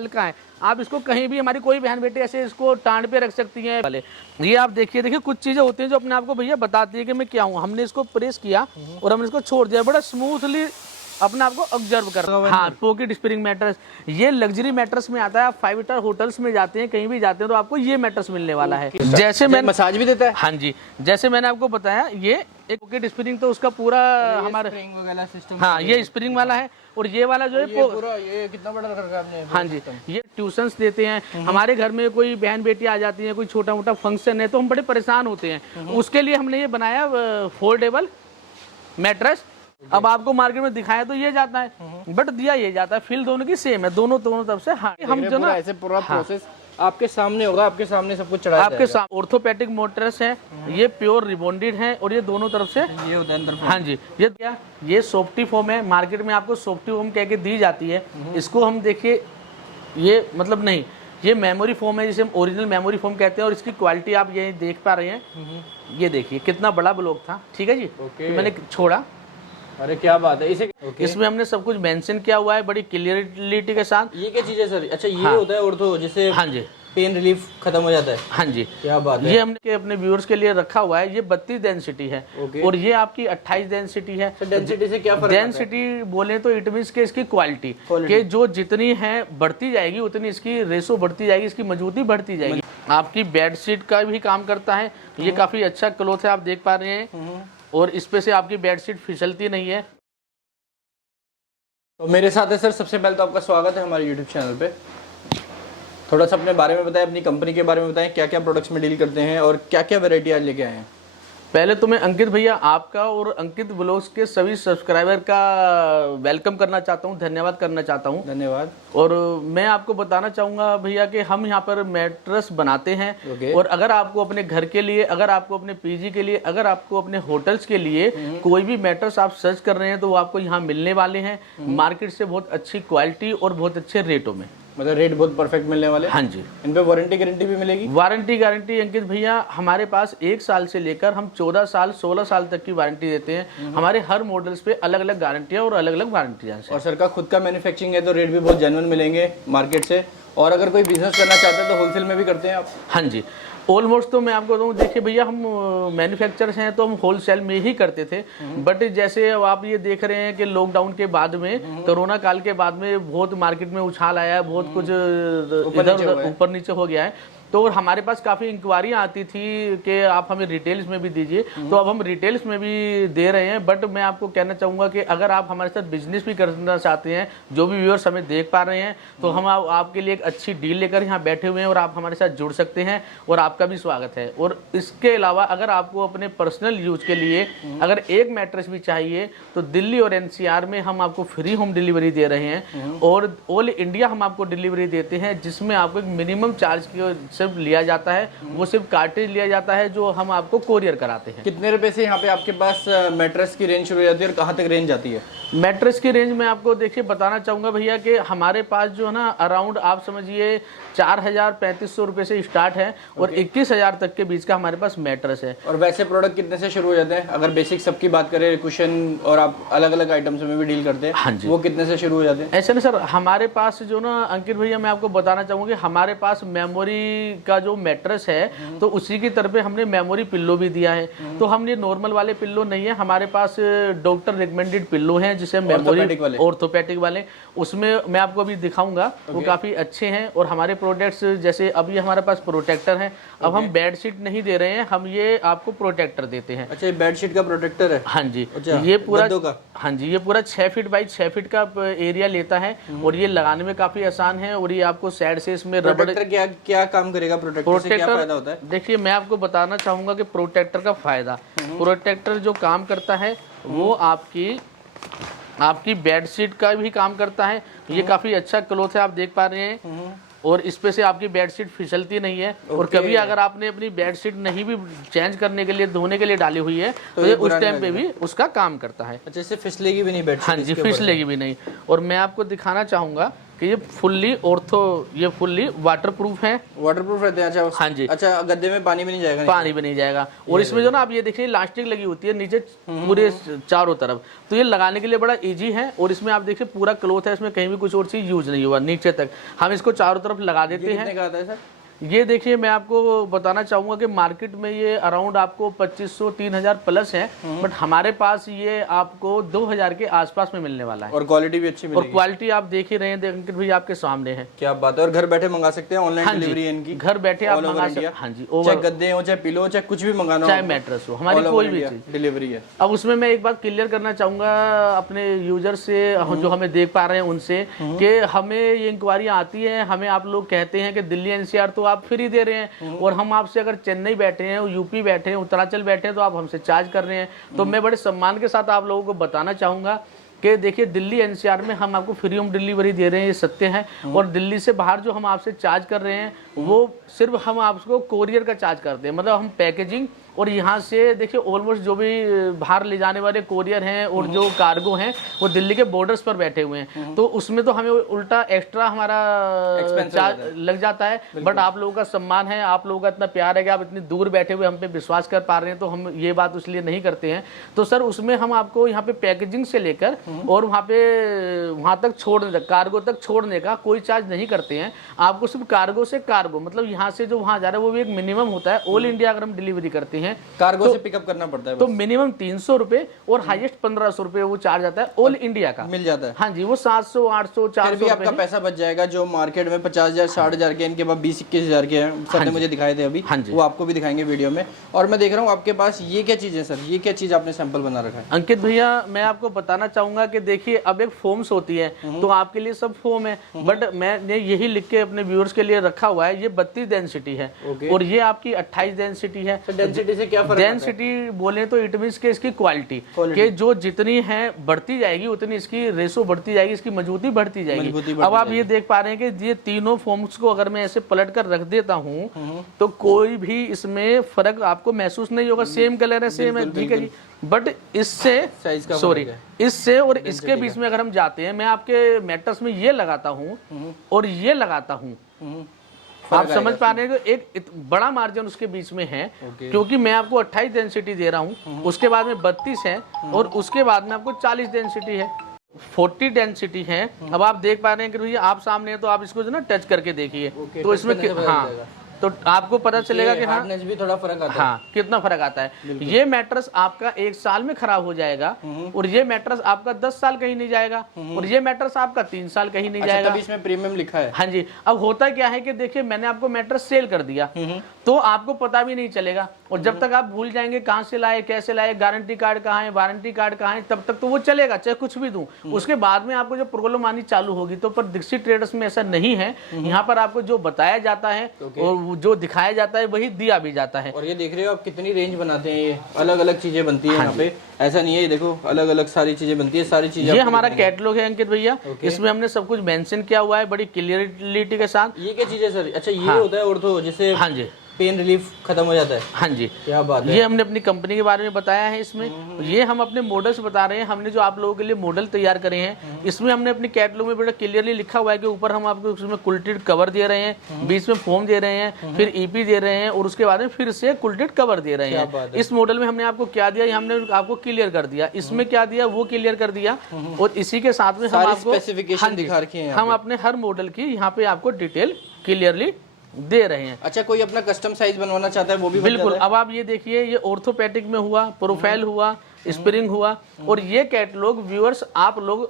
हल्का है, आप इसको कहीं भी, हमारी कोई बहन बेटी ऐसे इसको टांड पे रख सकती हैं। भले ये आप देखिए कुछ चीजें होती हैं जो अपने आप को भैया बताती है कि मैं क्या हूँ। हमने इसको प्रेस किया और हमने इसको छोड़ दिया, बड़ा स्मूथली अपने आप को ऑब्जर्व कर रहा है। हाँ, पॉकेट स्प्रिंग मैट्रेस, ये लग्जरी मैट्रेस में आता है। आप 5 स्टार होटल्स में जाते हैं, कहीं भी जाते हैं तो आपको ये मैट्रेस मिलने वाला है। जैसे मैंने मसाज भी देता है। हाँ जी, जैसे मैंने आपको बताया ये एक पॉकेट स्प्रिंग, तो उसका पूरा हमारा स्प्रिंग वगैरह सिस्टम। हाँ, ये स्प्रिंग वाला है। और ये वाला जो है पूरा ये कितना बड़ा रखा है आपने? हाँ जी, ये ट्यूशंस देते हैं। हमारे घर में कोई बहन बेटी आ जाती है, कोई छोटा मोटा फंक्शन है तो हम बड़े परेशान होते हैं, उसके लिए हमने ये बनाया फोल्डेबल मैट्रेस। अब आपको मार्केट में दिखाया तो ये जाता है, बट दिया ये जाता है, फील दोनों की सेम है, दोनों तरफ से। हाँ, हम जो ना ऐसे पूरा प्रोसेस आपके सामने होगा, आपके सामने सब कुछ चढ़ाया आपके सामने। ऑर्थोपेडिक मैट्रेस है, ये प्योर रिबॉन्डेड है और ये दोनों तरफ से ये होता है अंदर। हाँ जी, ये क्या, ये सॉफ्टी फोम है, मार्केट में आपको सॉफ्टी फोम कह के दी जाती है। इसको हम देखिए, ये मतलब नहीं, ये मेमोरी फोम है जिसे हम ओरिजिनल मेमोरी फोम कहते हैं। और इसकी क्वालिटी आप ये देख पा रहे हैं, ये देखिए कितना बड़ा ब्लॉक था, ठीक है जी। तो मैंने छोड़ा, अरे क्या बात है। इसे इसमें हमने सब कुछ मेंशन किया हुआ है बड़ी क्लियरिटी के साथ। ये क्या चीज है सर? अच्छा, ये होता है ऑर्थो, जिससे हाँ जी पेन रिलीफ खत्म हो जाता है। हाँ जी, क्या बात है। ये हमने अपने व्यूअर्स के लिए रखा हुआ है। ये 32 डेंसिटी है और ये आपकी 28 डेंसिटी है। डेंसिटी से क्या फर्क? डेंसिटी बोले तो इट मीन्स के इसकी क्वालिटी के जो जितनी है बढ़ती जाएगी, उतनी इसकी रेशो बढ़ती जाएगी, इसकी मजबूती बढ़ती जाएगी। आपकी बेडशीट का भी काम करता है। ये काफी अच्छा क्लॉथ है, आप देख पा रहे हैं, और इस पे से आपकी बेडशीट फिसलती नहीं है। तो मेरे साथ है सर, सबसे पहले तो आपका स्वागत है हमारे यूट्यूब चैनल पे। थोड़ा सा अपने बारे में बताएं, अपनी कंपनी के बारे में बताएं, क्या क्या प्रोडक्ट्स में डील करते हैं और क्या क्या वैरायटी आज लेके आए हैं। पहले तो मैं अंकित भैया आपका और अंकित ब्लॉग्स के सभी सब्सक्राइबर का वेलकम करना चाहता हूं, धन्यवाद करना चाहता हूं। धन्यवाद। और मैं आपको बताना चाहूँगा भैया कि हम यहाँ पर मैट्रेस बनाते हैं। और अगर आपको अपने घर के लिए, अगर आपको अपने पीजी के लिए, अगर आपको अपने होटल्स के लिए कोई भी मैट्रेस आप सर्च कर रहे हैं तो वो आपको यहाँ मिलने वाले हैं, मार्केट से बहुत अच्छी क्वालिटी और बहुत अच्छे रेटों में। मतलब रेट बहुत परफेक्ट मिलने वाले। हाँ जी। इन पे वारंटी गारंटी भी मिलेगी? वारंटी गारंटी अंकित भैया हमारे पास 1 साल से लेकर हम 14 साल 16 साल तक की वारंटी देते हैं। हमारे हर मॉडल्स पे अलग अलग गारंटियां और अलग अलग वारंटियां हैं। और सर का खुद का मैन्युफैक्चरिंग है तो रेट भी बहुत जेन्युइन मिलेंगे मार्केट से। और अगर कोई बिजनेस करना चाहते हैं तो होलसेल में भी करते हैं आप? हाँ जी, ऑलमोस्ट तो मैं आपको बताऊँ, देखिए भैया हम मैन्युफैक्चरर्स हैं तो हम होलसेल में ही करते थे। बट जैसे अब आप ये देख रहे हैं कि लॉकडाउन के बाद में, कोरोना काल के बाद में बहुत मार्केट में उछाल आया है, बहुत कुछ इधर ऊपर नीचे हो गया है। तो हमारे पास काफ़ी इंक्वायरियाँ आती थी कि आप हमें रिटेल्स में भी दीजिए, तो अब हम रिटेल्स में भी दे रहे हैं। बट मैं आपको कहना चाहूँगा कि अगर आप हमारे साथ बिजनेस भी करना चाहते हैं, जो भी व्यूअर्स हमें देख पा रहे हैं, तो हम आपके लिए एक अच्छी डील लेकर यहाँ बैठे हुए हैं और आप हमारे साथ जुड़ सकते हैं और आपका भी स्वागत है। और इसके अलावा अगर आपको अपने पर्सनल यूज के लिए अगर एक मैट्रेस भी चाहिए तो दिल्ली और NCR में हम आपको फ्री होम डिलीवरी दे रहे हैं और ऑल इंडिया हम आपको डिलीवरी देते हैं, जिसमें आपको एक मिनिमम चार्ज की सिर्फ लिया जाता है, वो सिर्फ कार्टेज लिया जाता है जो हम आपको कोरियर कराते हैं। कितने रुपए से यहाँ पे आपके पास मैट्रेस की रेंज शुरू हो जाती है और कहाँ तक रेंज जाती है? मैट्रेस की रेंज में आपको देखिए बताना चाहूँगा भैया कि हमारे पास जो है ना अराउंड आप समझिए 4,000-3,500 रुपये से स्टार्ट है और 21,000 तक के बीच का हमारे पास मैट्रेस है। और वैसे प्रोडक्ट कितने से शुरू हो जाते हैं? अगर बेसिक सबकी बात करें, कुशन और आप अलग अलग आइटम्स में भी डील करते हैं, हाँ जी, वो कितने से शुरू हो जाते हैं? ऐसे ना सर, हमारे पास जो ना अंकित भैया मैं आपको बताना चाहूँगा कि हमारे पास मेमोरी का जो मैट्रेस है तो उसी की तरफ हमने मेमोरी पिल्लो भी दिया है। तो हम ये नॉर्मल वाले पिल्लो नहीं है, हमारे पास डॉक्टर रिकमेंडेड पिल्लो हैं जिसे मेमोरी ऑर्थोपेडिक वाले, उसमें मैं आपको अभी दिखाऊंगा, वो काफी अच्छे हैं। और हमारे प्रोडक्ट्स जैसे अभी हमारे पास प्रोटेक्टर है, अब हम बेडशीट नहीं दे रहे हैं, हम ये आपको प्रोटेक्टर देते हैं। अच्छा, ये बेडशीट का प्रोटेक्टर है? हाँ जी। ये पूरा हाँ जी, ये पूरा 6 फीट बाई 6 फीट का एरिया लेता है और ये लगाने में काफी आसान है। और ये आपको साइड से इसमें रबड़ क्या काम करेगा? प्रोटेक्टर से क्या फायदा होता है? देखिए मैं आपको बताना चाहूंगा कि प्रोटेक्टर का फायदा, प्रोटेक्टर जो काम करता है वो आपकी बेडशीट का भी काम करता है। ये काफी अच्छा क्लॉथ है, आप देख पा रहे हैं, और इस पे से आपकी बेडशीट फिसलती नहीं है। और कभी अगर आपने अपनी बेडशीट नहीं भी चेंज करने के लिए, धोने के लिए डाली हुई है तो ये उस टाइम पे भी उसका काम करता है। अच्छा, इससे फिसलेगी भी नहीं बेडशीट? हाँ जी, फिसलेगी भी नहीं। और मैं आपको दिखाना चाहूंगा कि ये फुल्ली वाटर प्रूफ है। वाटर प्रूफ रहते हैं। अच्छा हाँ जी। अच्छा, गद्दे में पानी भी नहीं जाएगा? पानी भी नहीं जाएगा। और इसमें जो ना आप ये देखिए इलास्टिक लगी होती है नीचे पूरे चारों तरफ, तो ये लगाने के लिए बड़ा इजी है। और इसमें आप देखिए पूरा क्लोथ है, इसमें कहीं भी कुछ और चीज यूज नहीं हुआ नीचे तक। हम इसको चारों तरफ लगा देते हैं। कितने का आता है सर? ये देखिए मैं आपको बताना चाहूंगा कि मार्केट में ये अराउंड आपको 2500-3000 प्लस है, बट हमारे पास ये आपको 2000 के आसपास में मिलने वाला है। और क्वालिटी भी अच्छी मिलेगी। और क्वालिटी आप देख ही रहे हैं, अंकित भाई आपके सामने है। क्या बात है। और घर बैठे मंगा सकते हैं, ऑनलाइन हाँ जी, डिलीवरी है इनकी। घर बैठे आप मंगा सकते हैं। हाँ जी, चाहे गद्दे हो, चाहे पिलो, चाहे कुछ भी मंगाना हो, चाहे मैट्रेस हो, हमारी कोई भी चीज डिलीवरी है। अब उसमें मैं एक बात क्लियर करना चाहूंगा अपने यूजर से, जो हमें देख पा रहे हैं उनसे, कि हमें ये इंक्वायरी आती है, हमें आप लोग कहते हैं कि दिल्ली एनसीआर तो आप फ्री दे रहे हैं, और हम आपसे अगर चेन्नई बैठे हैं, यूपी बैठे हैं, उत्तरांचल बैठे हैं, तो आप हमसे चार्ज कर रहे हैं। तो मैं बड़े सम्मान के साथ आप लोगों को बताना चाहूंगा कि देखिए दिल्ली एनसीआर में हम आपको फ्री होम डिलीवरी दे रहे हैं, ये सत्य है। और दिल्ली से बाहर जो हम आपसे चार्ज कर रहे हैं वो सिर्फ हम आपको कोरियर का चार्ज करते हैं, मतलब हम पैकेजिंग और यहाँ से देखिए ऑलमोस्ट जो भी बाहर ले जाने वाले कोरियर हैं और जो कार्गो हैं वो दिल्ली के बॉर्डर्स पर बैठे हुए हैं, तो उसमें तो हमें उल्टा एक्स्ट्रा हमारा चार्ज लग जाता है। बट आप लोगों का सम्मान है, आप लोगों का इतना प्यार है कि आप इतनी दूर बैठे हुए हम पे विश्वास कर पा रहे हैं, तो हम ये बात इसलिए नहीं करते हैं। तो सर उसमें हम आपको यहाँ पे पैकेजिंग से लेकर और वहाँ तक छोड़ने तक, कार्गो तक छोड़ने का कोई चार्ज नहीं करते हैं। आपको सिर्फ कार्गो से कार्गो, मतलब यहाँ से जो वहाँ जा रहा है वो भी एक मिनिमम होता है। ऑल इंडिया अगर हम डिलीवरी करते हैं कार्गो से पिकअप करना पड़ता है तो मिनिमम 300 रुपए और हाईएस्ट 1500 रुपए वो चार्ज आता है ऑल इंडिया का, मिल जाता है। हाँ जी, वो 700, 800, 400 भी आपका पैसा बच जाएगा। जो मार्केट में 50,000, 60,000 के, इनके पास 20-21,000 के हैं। सर ने मुझे दिखाए थे अभी, वो आपको भी दिखाएंगे वीडियो में। और मैं देख रहा हूँ आपके पास ये क्या चीज है सर, ये क्या चीज आपने सैंपल बना रखा है? अंकित भैया मैं आपको बताना चाहूंगा कि देखिए अब एक फोम्स होती है, तो आपके लिए सब फोम है, बट मैंने यही लिख के अपने व्यूअर्स के लिए रखा हुआ है, ये 32 डेंसिटी है और ये आपकी 28 डेंसिटी है। डेंसिटी से क्या फर्क? डेंसिटी बोले तो इट मींस के इसकी क्वालिटी के जो जितनी है बढ़ती जाएगी उतनी इसकी रेशो बढ़ती जाएगी, इसकी मजबूती बढ़ती जाएगी। अब आप ये देख पा रहे हैं कि ये तीनों फॉर्म्स को अगर मैं ऐसे पलट कर रख देता हूँ तो कोई भी इसमें फर्क आपको महसूस नहीं होगा। सेम कलर है, सेम है, ठीक है जी। बट इससे इससे और इसके बीच में अगर हम जाते हैं, मैं आपके मैट्रेस में ये लगाता हूँ और ये लगाता हूँ, आप समझ पा रहे हैं कि एक बड़ा मार्जिन उसके बीच में है, क्योंकि मैं आपको 28 डेंसिटी दे रहा हूँ, उसके बाद में 32 है और उसके बाद में आपको 40 डेंसिटी है, 40 डेंसिटी है। अब आप देख पा रहे हैं कि भैया आप सामने है तो आप इसको जो ना टच करके देखिए, तो इसमें हाँ तो आपको पता चलेगा कि हाँ भी थोड़ा फर्क आता है। हाँ कितना फर्क आता है। ये मैट्रेस आपका 1 साल में खराब हो जाएगा और ये मैट्रेस आपका 10 साल कहीं नहीं जाएगा और ये मैट्रेस आपका 3 साल कहीं नहीं जाएगा। तभी इसमें प्रीमियम लिखा है। हाँ जी। अब होता क्या है कि देखिए मैंने आपको मैट्रेस सेल कर दिया तो आपको पता भी नहीं चलेगा, और जब तक आप भूल जाएंगे कहाँ से लाए, कैसे लाए, गारंटी कार्ड कहाँ है, वारंटी कार्ड कहाँ है, तब तक तो वो चलेगा चाहे कुछ भी दूं। उसके बाद में आपको जो प्रॉब्लम आनी चालू होगी, तो पर दीक्षित ट्रेडर्स में ऐसा नहीं है। यहाँ पर आपको जो बताया जाता है और जो दिखाया जाता है वही दिया भी जाता है। और ये देख रहे हो आप कितनी रेंज बनाते हैं, ये अलग अलग चीजें बनती है यहाँ पे, ऐसा नहीं है, देखो अलग अलग सारी चीजें बनती है, सारी चीजें। ये हमारा कैटलॉग है अंकित भैया, इसमें हमने सब कुछ मेंशन किया हुआ है बड़ी क्लियरिटी के साथ। ये क्या चीज है सर? अच्छा ये होता है ऑर्थो, जिससे हाँ जी पेन रिलीफ खत्म हो जाता है। हाँ जी, क्या बात है। ये हमने अपनी कंपनी के बारे में बताया है इसमें। ये हम अपने मॉडल्स बता रहे हैं, हमने जो आप लोगों के लिए मॉडल तैयार करे हैं, इसमें हमने अपनी कैटलॉग में बड़ा क्लियरली लिखा हुआ है कि ऊपर हम आपको उसमें कुल्टेड कवर दे रहे हैं, बीच में फोम दे रहे हैं, फिर ईपी दे रहे हैं और उसके बाद में फिर से कुल्टेड कवर दे रहे हैं। इस मॉडल में हमने आपको क्या दिया, हमने आपको क्लियर कर दिया, इसमें क्या दिया वो क्लियर कर दिया, और इसी के साथ में हम आपको स्पेसिफिकेशन दिखा रखे हैं। हम अपने हर मॉडल की यहाँ पे आपको डिटेल क्लियरली दे रहे हैं। अच्छा कोई अपना कस्टम साइज बनवाना चाहता है वो भी बिल्कुल। अब आप ये देखिए, ये ऑर्थोपेडिक में हुआ, प्रोफाइल हुआ, स्प्रिंग हुआ, और ये कैटलॉग व्यूअर्स आप लोग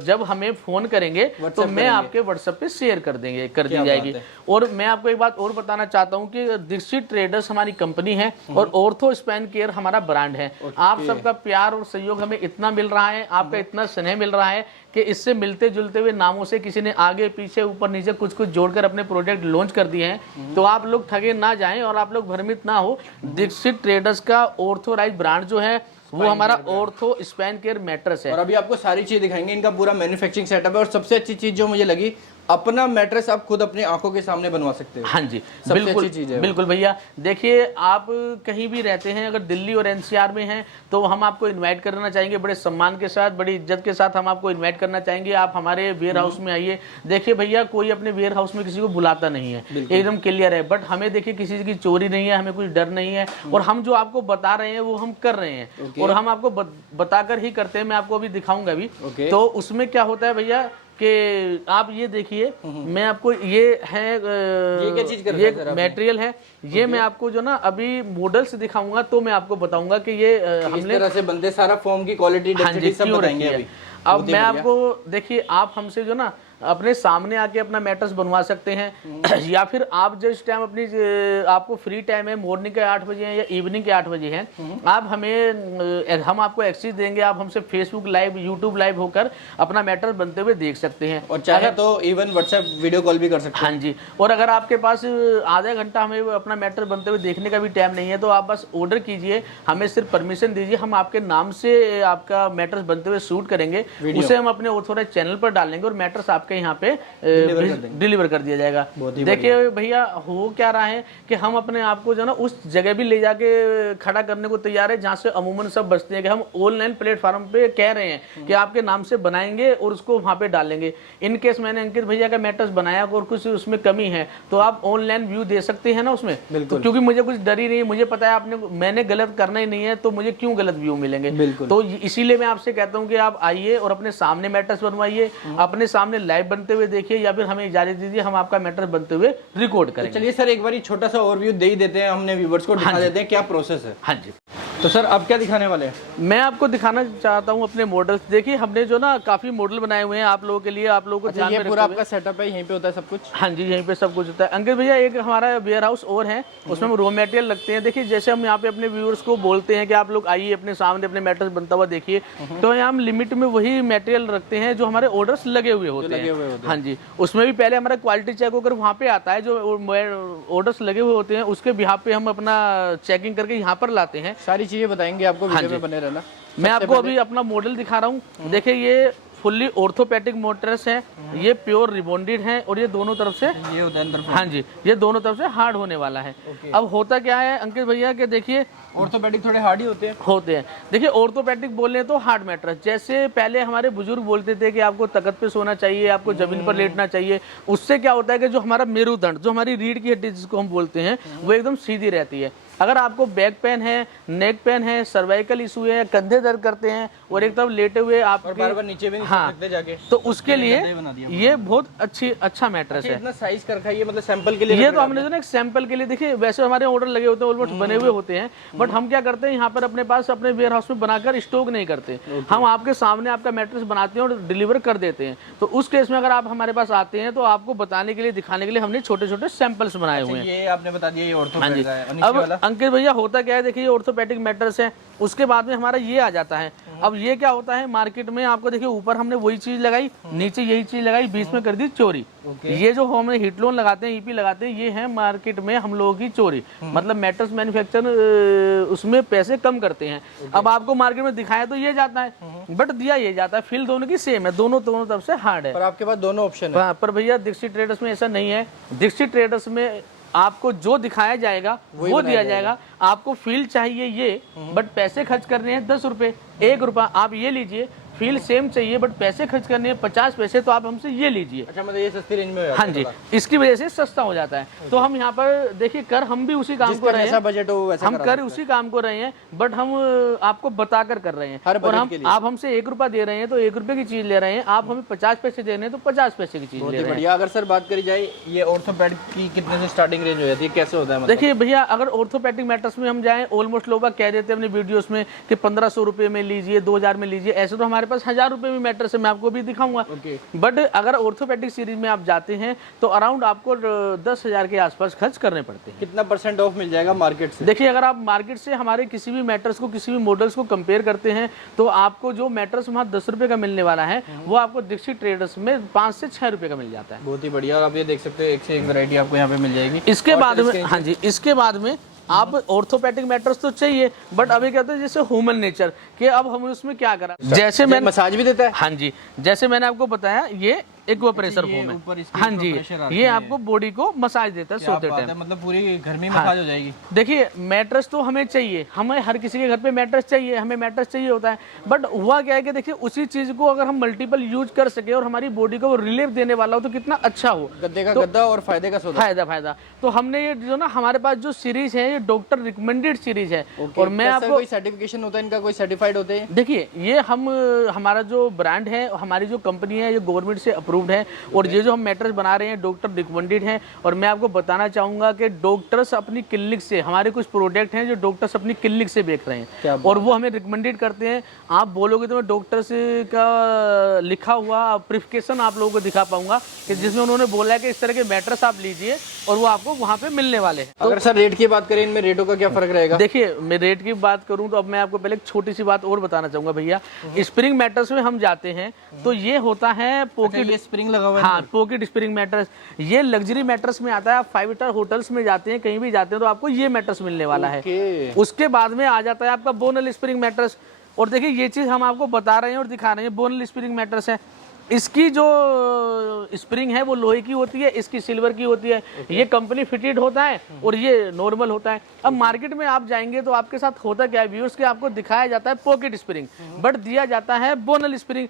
जब हमें फोन करेंगे तो मैं आपके व्हाट्सएप पे शेयर कर दी जाएगी। और मैं आपको एक बात और बताना चाहता हूँ कि दीक्षित ट्रेडर्स हमारी कंपनी है और ऑर्थो स्पैन केयर हमारा ब्रांड है। आप सबका प्यार और सहयोग हमें इतना मिल रहा है, आपका इतना स्नेह मिल रहा है कि इससे मिलते जुलते हुए नामों से किसी ने आगे पीछे ऊपर नीचे कुछ कुछ जोड़कर अपने प्रोडक्ट लॉन्च कर दिए हैं। तो आप लोग ठगे ना जाएं और आप लोग भ्रमित ना हो। दीक्षित ट्रेडर्स का ऑर्थोराइज ब्रांड जो है वो हमारा ऑर्थो स्पैन केयर मैट्रेस है। और अभी आपको सारी चीज दिखाएंगे, इनका पूरा मैन्युफैक्चरिंग सेटअप है। और सबसे अच्छी चीज जो मुझे लगी अपना मैट्रेस आप खुद अपनी आंखों के सामने बनवा सकते हो। हाँ जी, सबसे बिल्कुल अच्छी चीज है। बिल्कुल भैया। देखिए आप कहीं भी रहते हैं, अगर दिल्ली और एनसीआर में हैं तो हम आपको इनवाइट करना चाहेंगे, बड़े सम्मान के साथ, बड़ी इज्जत के साथ हम आपको इनवाइट करना चाहेंगे। आप हमारे वेयर हाउस में आइए। देखिए भैया, कोई अपने वेयर हाउस में किसी को बुलाता नहीं है, एकदम क्लियर है। बट हमें देखिए किसी की चोरी नहीं है, हमें कुछ डर नहीं है, और हम जो आपको बता रहे हैं वो हम कर रहे हैं, और हम आपको बताकर ही करते हैं। मैं आपको अभी दिखाऊंगा अभी। तो उसमें क्या होता है भैया कि आप ये देखिए, मैं आपको ये है ये क्या चीज कर रहे हैं सर आप? मटेरियल है ये। मैं आपको जो ना अभी मॉडल्स दिखाऊंगा तो मैं आपको बताऊंगा कि ये हमने तरह से बनते, सारा फोम की क्वालिटी डेंसिटी सब बताएंगे अभी। अब मैं आपको देखिए, आप हमसे जो ना अपने सामने आके अपना मैट्रेस बनवा सकते हैं, या फिर आप जिस टाइम अपनी आपको फ्री टाइम है, मॉर्निंग के 8 बजे है या इवनिंग के 8 बजे है, आप हम आपको एक्सेस देंगे। आप हमसे फेसबुक लाइव, यूट्यूब लाइव होकर अपना मैट्रेस बनते हुए देख सकते हैं, और चाहे तो इवन व्हाट्सएप वीडियो कॉल भी कर सकते हैं। हाँ जी। और अगर आपके पास आधा घंटा हमें अपना मैट्रेस बनते हुए देखने का भी टाइम नहीं है तो आप बस ऑर्डर कीजिए, हमें सिर्फ परमिशन दीजिए, हम आपके नाम से आपका मैट्रेस बनते हुए शूट करेंगे, उसे हम अपने ऑथोराइज चैनल पर डालेंगे और मैट्रेस आपके यहाँ पे डिलीवर कर दिया जाएगा। देखिए भैया, हो क्या रहा है कि हम अपने आप को जो ना उस जगह भी ले जाके खड़ा करने को तैयार है जहाँ से अमूमन सब बचते हैं, कि हम ऑनलाइन प्लेटफॉर्म पे कह रहे हैं कि आपके नाम से बनाएंगे और उसको वहाँ पे डालेंगे। इन केस मैंने अंकित भैया का मैट्रेस बनाया और कुछ उसमें कमी है तो आप ऑनलाइन व्यू दे सकते हैं ना उसमें, तो क्योंकि मुझे कुछ डर ही नहीं है, मुझे पता है आपने मैंने गलत करना ही नहीं है, तो मुझे क्यों गलत व्यू मिलेंगे। तो इसीलिए मैं आपसे कहता हूँ कि आप आइए और अपने सामने मैट्रेस बनवाइए, अपने सामने लाइव बनते हुए देखिए, या फिर हमें इजाजत दीजिए, हम आपका मैट्रेस बनते हुए रिकॉर्ड करेंगे। चलिए सर, एक बार छोटा सा ओवरव्यू दे ही देते हैं, हमने व्यूअर्स को दिखा देते हैं क्या प्रोसेस है। हाँ जी। तो सर अब क्या दिखाने वाले हैं? मैं आपको दिखाना चाहता हूँ अपने मॉडल्स। देखिए हमने जो ना काफी मॉडल बनाए हुए हैं आप लोगों के लिए, आप लोगों को ध्यान में पूरा आपका सेटअप है, यहीं पे होता है सब कुछ? हाँ जी, यहीं पे सब कुछ होता है। अंकित भैया, एक हमारा वेयर हाउस और है, उसमें हम रॉ मटेरियल लगते हैं। देखिए जैसे हम यहाँ पे अपने व्यूअर्स को बोलते हैं कि आप लोग आइए अपने सामने अपने मैट्रेस बनता हुआ देखिए, तो यहाँ हम लिमिट में वही मटेरियल रखते हैं जो हमारे ऑर्डर्स लगे हुए होते हैं। हाँ जी, उसमें भी पहले हमारा क्वालिटी चेक होकर वहाँ पे आता है, जो ऑर्डर्स लगे हुए होते हैं उसके बिहाफ पे हम अपना चेकिंग करके यहाँ पर लाते हैं। सारी चीजें बताएंगे आपको, वीडियो में बने रहना। मैं आपको अभी अपना मॉडल दिखा रहा हूँ। देखिए ये फुल्ली ऑर्थोपेडिक मोटर्स है, ये प्योर रिबॉन्डेड है, और ये दोनों तरफ से ये होता है अंदर। हाँ जी, ये दोनों तरफ से हार्ड होने वाला है। अब होता क्या है अंकित भैया कि देखिए, ऑर्थोपेडिक थोड़े हार्ड ही होते हैं। देखिए ऑर्थोपेडिक बोले तो हार्ड मैट्रेस, जैसे पहले हमारे बुजुर्ग बोलते थे कि आपको तख्त पे सोना चाहिए, आपको जमीन पर लेटना चाहिए। उससे क्या होता है कि जो हमारा मेरुदंड, जो हमारी रीढ़ की हड्डी जिसको हम बोलते हैं, वो एकदम सीधी रहती है। अगर आपको बैक पेन है, नेक पेन है, सर्वाइकल इशू है, कंधे दर्द करते हैं और एक तरफ लेटे हुए आप बार-बार नीचे भी नहीं सकते जाके, तो उसके लिए ये बहुत अच्छा मैट्रेस है। इतना साइज कर रखा है ये, मतलब सैंपल के लिए? ये तो हमने जो ना एक सैंपल के लिए, देखिए वैसे हमारे ऑर्डर लगे होते हैं, ऑलमोस्ट बने हुए होते हैं, बट हम क्या करते हैं यहाँ पर अपने पास अपने वेयर हाउस में बनाकर स्टॉक नहीं करते। हम आपके सामने आपका मैट्रेस बनाते हैं और डिलीवर कर देते हैं। तो उस केस में अगर आप हमारे पास आते हैं तो आपको बताने के लिए, दिखाने के लिए हमने छोटे छोटे सैंपल्स बनाए हुए हैं। ये आपने बता दिया ये ऑर्थोपेडिक है। अब अंकित भैया होता क्या है, देखिए ये ऑर्थोपेडिक मैट्रेस है, उसके बाद में हमारा ये आ जाता है। अब ये क्या होता है मार्केट में आपको, देखिए ऊपर हमने वही चीज लगाई, नीचे यही चीज लगाई, बीच में कर दी चोरी। ये जो हम हिट लोन लगाते हैं, ईपी लगाते हैं, ये है मार्केट में हम लोगों की चोरी। मतलब मैट्रेस मैन्युफैक्चर उसमें पैसे कम करते हैं। अब आपको मार्केट में दिखाया तो ये जाता है, बट दिया ये जाता है। फील दोनों की सेम है, दोनों तरफ से हार्ड है। पर आपके पास दोनों ऑप्शन है। पर भैया दीक्षित ट्रेडर्स में ऐसा नहीं है। दीक्षित ट्रेडर्स में आपको जो दिखाया जाएगा वो दिया जाएगा। आपको फील चाहिए ये, बट पैसे खर्च करने हैं 10 रुपए, 1 रुपया, आप ये लीजिए। फील सेम चाहिए बट पैसे खर्च करने हैं 50 पैसे, तो आप हमसे ये लीजिए। अच्छा, मतलब ये सस्ती रेंज में हो जाता है। हाँ जी, इसकी वजह से सस्ता हो जाता है। तो हम यहाँ पर देखिए कर हम भी उसी काम को रहे हैं, बजट हो वैसा हम कर उसी काम को रहे हैं, बट हम आपको बताकर कर रहे हैं। और हम आप हमसे 1 रुपया दे रहे हैं तो 1 रुपए की चीज ले रहे हैं, आप हमें 50 पैसे दे रहे हैं तो 50 पैसे की चीज ले रहे हैं। अगर सर बात करी जाए ये ऑर्थोपेडिक की कितने से स्टार्टिंग रेंज हो जाती है, कैसे होता है? देखिए भैया, अगर ऑर्थोपेडिक मैट्रेस में हम जाएं, ऑलमोस्ट लोग कह देते हैं अपने वीडियोस में कि 1500 रुपए में लीजिए, 2000 में लीजिए। ऐसे तो हमारे पास 1000 रुपए में मैट्रेस है, मैं आपको भी दिखाऊंगा। बट अगर ऑर्थोपेडिक सीरीज में आप जाते हैं तो अराउंड आपको 10,000 के आसपास खर्च करने पड़ते हैं। कितना % ऑफ मिल जाएगा मार्केट से? देखिए अगर आप मार्केट से हमारे किसी भी मैट्रेस को, किसी भी मॉडल्स को कंपेयर करते हैं तो आपको जो मैट्रेस वहाँ 10 रुपए का मिलने वाला है वो आपको दीक्षित ट्रेडर्स में 5 से 6 रुपए का मिल जाता है। बहुत ही बढ़िया। और आप ये देख सकते हैं एक से एक वैरायटी आपको यहाँ पे मिल जाएगी। इसके बाद में, हाँ जी, इसके बाद में आप ऑर्थोपेडिक मैट्रेस तो चाहिए, बट अभी कहते हैं जैसे ह्यूमन नेचर कि अब हम उसमें क्या करा, जैसे मैं मसाज भी देता है। हाँ जी, जैसे मैंने आपको बताया ये एक्वा प्रेशर फोम है। हाँ जी, ये आपको बॉडी को मसाज देता है सोते टाइम, मतलब पूरी घर में मसाज हो जाएगी। देखिए मैट्रेस तो हमें चाहिए, हमें हर किसी के घर पे मैट्रेस चाहिए, हमें मैट्रेस चाहिए होता है, बट हुआ क्या है कि देखिए उसी चीज को अगर हम मल्टीपल यूज कर सके और हमारी बॉडी को रिलीफ देने वाला हो तो कितना अच्छा हो। गद्दे का गद्दा और फायदे का सौदा। फायदा तो हमने ये जो ना हमारे पास जो सीरीज है ये डॉक्टर रिकमेंडेड सीरीज है। और मैं आपको कोई सर्टिफिकेशन होता है इनका, कोई सर्टिफाइड होते हैं? देखिए ये हमारा जो ब्रांड है, हमारी जो कंपनी है, ये गवर्नमेंट से अप्रूव्ड है और ये जो हम मैट्रेस बना रहे हैं डॉक्टर रिकमेंडेड है। और मैं आपको बताना चाहूंगा कि डॉक्टर्स अपनी क्लिनिक से, हमारे कुछ प्रोडक्ट हैं जो डॉक्टर्स अपनी क्लिनिक से बेच रहे हैं और वो हमें रिकमेंडेड करते हैं। आप बोलोगे तो मैं डॉक्टर्स का लिखा हुआ प्रिस्क्रिप्शन आप लोगों को दिखा पाऊंगा कि जिसमें उन्होंने बोला है कि इस तरह के मैट्रेस आप लीजिए और वो आपको वहाँ पे मिलने वाले हैं। अगर सर रेट की बात करें, इनमें रेटों का क्या फर्क रहेगा? देखिए मैं रेट की बात करूं तो अब मैं आपको पहले एक छोटी सी बात और बताना चाहूंगा भैया। स्प्रिंग मैट्रेस में हम जाते हैं तो ये होता है पॉकेट, ये स्प्रिंग लगा हुआ है। हाँ, पॉकेट स्प्रिंग मैट्रेस। ये लग्जरी मैट्रेस में आता है। आप 5 स्टार होटल्स में जाते हैं, कहीं भी जाते हैं तो आपको ये मैट्रेस मिलने वाला है। उसके बाद में आ जाता है आपका बोनल स्प्रिंग मैट्रेस। और देखिए ये चीज हम आपको बता रहे हैं और दिखा रहे हैं, बोनल स्प्रिंग मैट्रेस है। इसकी जो स्प्रिंग है वो लोहे की होती है, इसकी सिल्वर की होती है। ये कंपनी फिटेड होता है और ये नॉर्मल होता है। अब मार्केट में आप जाएंगे तो आपके साथ होता क्या है व्यूअर्स, के आपको दिखाया जाता है पॉकेट स्प्रिंग बट दिया जाता है बोनल स्प्रिंग।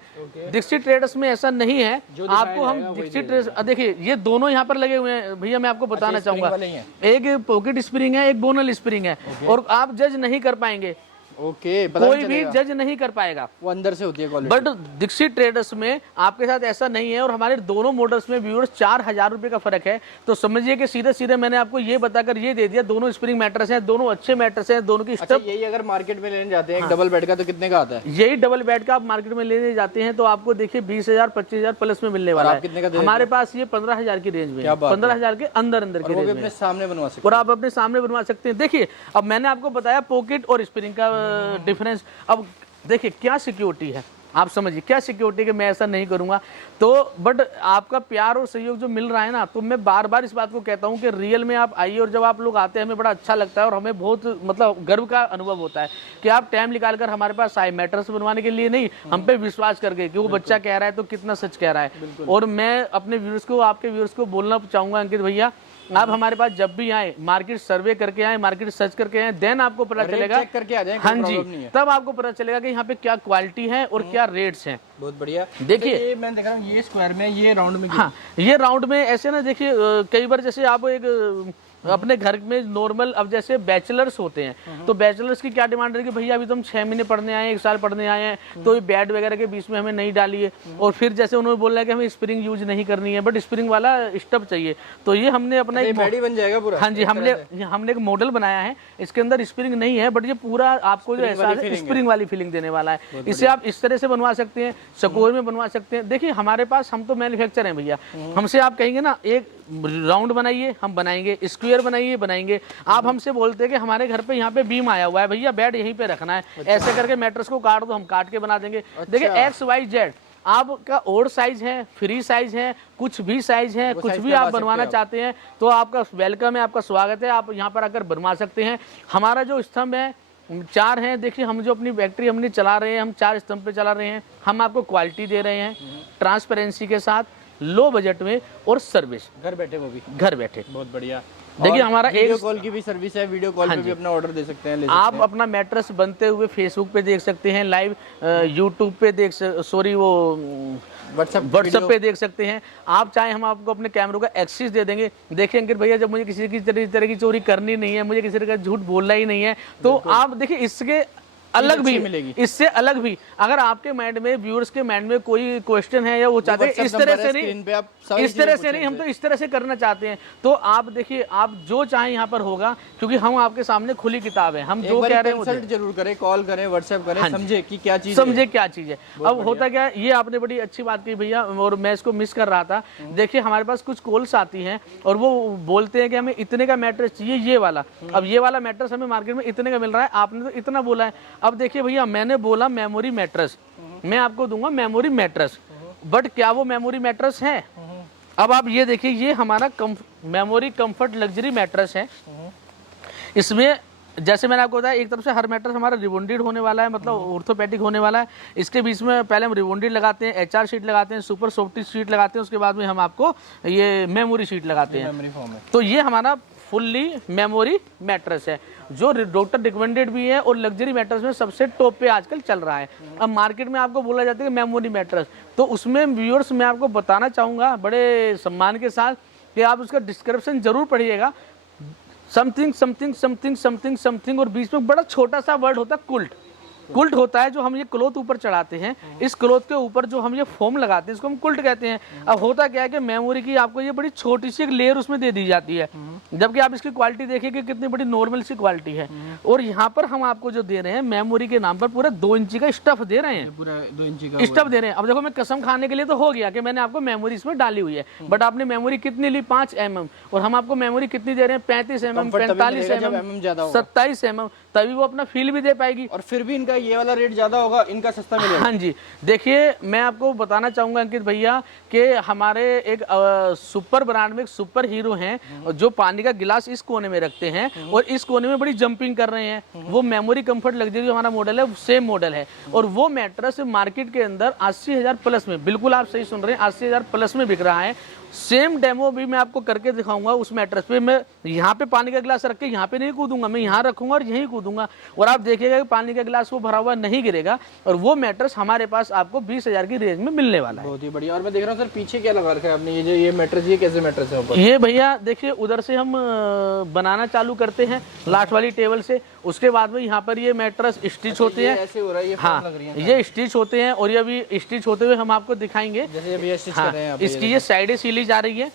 दीक्षित ट्रेडर्स में ऐसा नहीं है। आपको हम दीक्षित ट्रेडर्स, देखिए ये दोनों यहाँ पर लगे हुए हैं भैया, मैं आपको बताना चाहूंगा, एक पॉकेट स्प्रिंग है, एक बोनल स्प्रिंग है और आप जज नहीं कर पाएंगे। कोई भी जज नहीं कर पाएगा, वो अंदर से होती है क्वालिटी। बट दीक्षित ट्रेडर्स में आपके साथ ऐसा नहीं है। और हमारे दोनों मॉडल्स में व्यूअर्स 4000 रुपए का फर्क है। तो समझिए कि सीधे सीधे मैंने आपको ये बताकर ये दे दिया। दोनों स्प्रिंग मैट्रेस हैं, दोनों अच्छे मैट्रेस हैं, दोनों की अच्छा, यही अगर मार्केट में लेने जाते हैं डबल बेड का तो कितने का आता है? यही डबल बेड का आप मार्केट में लेने जाते हैं तो आपको देखिए 20,000 25,000 प्लस में मिलने वाला है। कितने का? हमारे पास ये 15,000 की रेंज में, 15,000 के अंदर की रेंज में सामने बनवा सकते और आप अपने सामने बनवा सकते हैं। देखिए अब मैंने आपको बताया पॉकेट और स्प्रिंग का डिफरेंस। अब देखिए क्या सिक्योरिटी है, आप समझिए क्या सिक्योरिटी, कि मैं ऐसा नहीं करूंगा तो बट आपका प्यार और सहयोग जो मिल रहा है ना, तो मैं बार बार इस बात को कहता हूं कि रियल में आप आइए और जब आप लोग आते हैं हमें बड़ा अच्छा लगता है और हमें बहुत मतलब गर्व का अनुभव होता है कि आप टाइम निकाल कर हमारे पास आए मैट्रेस बनवाने के लिए, नहीं हम पे विश्वास करके कि वो बच्चा कह रहा है तो कितना सच कह रहा है। और मैं अपने व्यूअर्स को, आपके व्यूअर्स को बोलना चाहूंगा अंकित भैया, आप हमारे पास जब भी आए, मार्केट सर्वे करके आए, मार्केट सर्च करके आए, देन आपको पता चलेगा, चेक करके आ जाएं, हाँ जी, तब आपको पता चलेगा कि यहाँ पे क्या क्वालिटी है और क्या रेट्स हैं। बहुत बढ़िया। देखिए ये मैं देख रहा हूँ, ये स्क्वायर में, ये राउंड में, हाँ ये राउंड में ऐसे ना, देखिए कई बार जैसे आप एक अपने घर में नॉर्मल, अब जैसे बैचलर्स होते हैं तो बैचलर्स की क्या डिमांड है कि भैया अभी तो हम 6 महीने पढ़ने आए हैं, 1 साल पढ़ने आए हैं, तो ये बेड वगैरह के बीच में हमें नहीं डालिए। और फिर जैसे उन्होंने बोला है कि हमें स्प्रिंग यूज नहीं करनी है बट स्प्रिंग वाला स्टफ चाहिए, तो ये हमने अपना एक बेड ही बन जाएगा पूरा। हाँ जी, हमने एक मॉडल बनाया है, इसके अंदर स्प्रिंग नहीं है बट ये पूरा आपको जो ऐसा स्प्रिंग वाली फीलिंग देने वाला है। इसे आप इस तरह से बनवा सकते हैं, चकोर में बनवा सकते हैं। देखिए हमारे पास, हम तो मैन्युफैक्चर हैं भैया, हमसे आप कहेंगे ना एक राउंड बनाइए, हम बनाएंगे, स्क्वायर बनाइए, बनाएंगे। आप हमसे बोलते हैं कि हमारे घर पे यहाँ पे बीम आया हुआ है भैया, बेड यहीं पे रखना है, ऐसे करके मैट्रेस को काट दो, हम काट के बना देंगे। देखिए XYZ आपका और साइज है, फ्री साइज है, कुछ भी साइज है, कुछ भी आप बनवाना चाहते हैं तो आपका वेलकम है, आपका स्वागत है, आप यहाँ पर आकर बनवा सकते हैं। हमारा जो स्तंभ है 4 हैं। देखिए हम जो अपनी फैक्ट्री हमने चला रहे हैं, हम 4 स्तंभ पे चला रहे हैं। हम आपको क्वालिटी दे रहे हैं ट्रांसपेरेंसी के साथ, लो बजट में और सर्विस घर बैठे, वो भी घर बैठे। बहुत बढ़िया। देखिए हमारा वीडियो कॉल की भी सर्विस है, वीडियो कॉल पे भी अपना ऑर्डर दे सकते हैं, आप अपना मैट्रेस बनते हुए फेसबुक पे देख सकते हैं लाइव, यूट्यूब पे व्हाट्सएप पे देख सकते हैं। आप चाहे हम आपको अपने कैमरों का एक्सेस दे देंगे। देखिए अंकित भैया, जब मुझे किसी की तरह की चोरी करनी नहीं है, मुझे किसी तरह का झूठ बोलना ही नहीं है, तो आप देखिए इसके अलग भी मिलेगी, इससे अलग भी अगर आपके माइंड में, व्यूअर्स के माइंड में कोई क्वेश्चन है या वो चाहते हैं इस तरह से नहीं, इस तरह से नहीं, हम तो इस तरह से करना चाहते हैं, तो आप देखिए आप जो चाहें यहाँ पर होगा, क्योंकि हम आपके सामने खुली किताब है। हम जो कह रहे हैं कंसल्ट जरूर करें, कॉल करें, व्हाट्सएप करें, समझे कि क्या चीज, समझे क्या चीज है। अब होता क्या, ये आपने बड़ी अच्छी बात की भैया और मैं इसको मिस कर रहा था। देखिए हमारे पास कुछ कॉल्स आती हैं और वो बोलते हैं कि हमें इतने का मैट्रेस चाहिए, ये वाला। अब ये वाला मैट्रेस हमें मार्केट में इतने का मिल रहा है, आपने तो इतना बोला है। अब देखिए भैया, मैंने बोला मेमोरी मैट्रेस, मैं आपको दूंगा मेमोरी मैट्रेस, बट क्या वो मेमोरी मैट्रेस है? अब आप ये देखिए, ये हमारा मेमोरी कंफर्ट लग्जरी मैट्रेस है। इसमें जैसे मैंने आपको बताया, एक तरफ से हर मैट्रेस हमारा रिबॉन्डेड होने वाला है, मतलब ऑर्थोपेडिक होने वाला है। इसके बीच में पहले हम रिबॉन्डेड लगाते हैं, HR शीट लगाते हैं, सुपर सॉफ्टी शीट लगाते हैं, उसके बाद में हम आपको ये मेमोरी शीट लगाते हैं। तो ये हमारा फुल्ली मेमोरी मैट्रेस है जो डॉक्टर रिकमेंडेड भी है और लग्जरी मैट्रेस में सबसे टॉप पे आजकल चल रहा है। अब मार्केट में आपको बोला जाता है कि मेमोरी मैट्रेस, तो उसमें व्यूअर्स मैं आपको बताना चाहूँगा बड़े सम्मान के साथ कि आप उसका डिस्क्रिप्शन जरूर पढ़िएगा। Something something something something something और बीच में बड़ा छोटा सा वर्ड होता है कुल्ट। कुल्ट होता है जो हम ये क्लोथ ऊपर चढ़ाते हैं, इस क्लोथ के ऊपर जो हम ये फोम लगाते हैं इसको हम कुल्ट कहते हैं। अब होता क्या है कि मेमोरी की आपको ये बड़ी छोटी सी एक लेयर उसमें दे दी जाती है, जबकि आप इसकी क्वालिटी देखिए कि कितनी बड़ी नॉर्मल सी क्वालिटी है। और यहाँ पर हम आपको जो दे रहे हैं मेमोरी के नाम पर पूरा 2 इंची का स्टफ दे रहे हैं, पूरा 2 इंची का स्टफ दे रहे हैं। अब देखो मैं कसम खाने के लिए तो हो गया कि मैंने आपको मेमोरी इसमें डाली हुई है, बट आपने मेमोरी कितनी ली 5 mm, और हम आपको मेमोरी कितनी दे रहे हैं 35 mm, 45 mm, 27 mm, तभी वो अपना फील भी दे पाएगी। और फिर भी इनका ये वाला रेट ज्यादा होगा, इनका सस्ता मिलेगा। हाँ जी, देखिए मैं आपको बताना चाहूंगा अंकित भैया कि हमारे एक सुपर ब्रांड में एक सुपर हीरो हैं जो पानी का गिलास इस कोने में रखते हैं और इस कोने में बड़ी जंपिंग कर रहे हैं। वो मेमोरी कंफर्ट लग्जरी हमारा मॉडल है, सेम मॉडल है, और वो मैट्रेस मार्केट के अंदर 80,000 प्लस में, बिल्कुल आप सही सुन रहे हैं, 80,000 प्लस में बिक रहा है। सेम डेमो भी मैं आपको करके दिखाऊंगा उस मैट्रेस पे। मैं यहाँ पे पानी का गिलास रख के यहाँ पे नहीं कूदूंगा, मैं यहाँ रखूंगा और यहीं कूदूंगा, और आप देखिएगा कि पानी का गिलास वो भरा हुआ नहीं गिरेगा। और वो मैट्रेस हमारे पास आपको 20,000 की रेंज में मिलने वाला है। बहुत ही बढ़िया। और मैं देख रहा हूँ सर पीछे क्या लगा रखा है आपने, ये जो ये मैट्रेस, ये कैसे मैट्रेस है ऊपर? ये भैया देखिए उधर से हम बनाना चालू करते हैं लास्ट वाली टेबल से, उसके बाद में यहाँ पर ये मैट्रेस स्टिच होते हैं। ऐसे हो रहा है, ये हाँ, लग रही है, ये स्टिच होते हैं और ये अभी स्टिच होते हुए हम आपको दिखाएंगे। जैसे अभी स्टिच कर रहे हैं इसकी ये साइडें सीली जा रही है।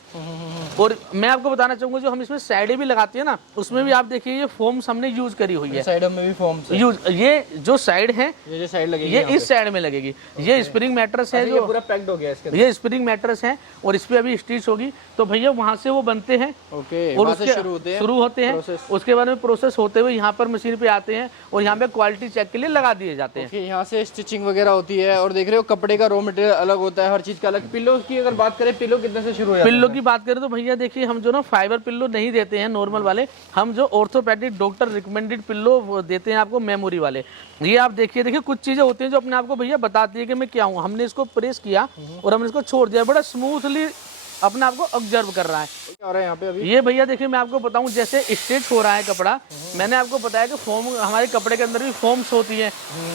और मैं आपको बताना चाहूंगा जो हम इसमें साइडें भी लगाते हैं ना, उसमें भी आप देखिए ये फोम्स हमने यूज करी हुई है। साइडों में भी फोम्स है यूज, ये जो साइड है, ये जो साइड लगेगी, ये इस साइड में लगेगी। ये स्प्रिंग मैट्रेस है, जो पूरा पैक्ड हो गया इसके अंदर। ये स्प्रिंग मैट्रेस है और इस पे अभी स्टिच होगी। तो भैया वहां से वो बनते हैं, ओके, और उसके शुरू होते हैं, उसके बाद में प्रोसेस होते हुए यहाँ पर मशीन पे आते हैं और यहाँ पे क्वालिटी चेक के लिए लगा दिए जाते हैं। यहाँ से स्टिचिंग वगैरह होती है। और देख रहे हो कपड़े का रॉ मटेरियल अलग होता है, हर चीज का अलग। पिल्लो की अगर बात करें, पिल्लो कितने से शुरू है? पिल्लो की बात करें तो भैया देखिए हम जो ना फाइबर पिल्लो नहीं देते हैं नॉर्मल वाले, हम जो ऑर्थोपेडिक डॉक्टर रिकमेंडेड पिल्लो देते हैं आपको मेमोरी वाले। ये आप देखिए कुछ चीजें होती हैं जो अपने आपको भैया बताती है कि मैं क्या हूँ। हमने इसको प्रेस किया और हमने इसको छोड़ दिया, बड़ा स्मूथली अपने आप को ऑब्जर्व कर रहा है। क्या हो रहा है यहाँ पे अभी? ये भैया देखिए मैं आपको बताऊं, जैसे स्टिच हो रहा है कपड़ा, मैंने आपको बताया कि फोम, हमारे कपड़े के अंदर भी फोम्स होती है।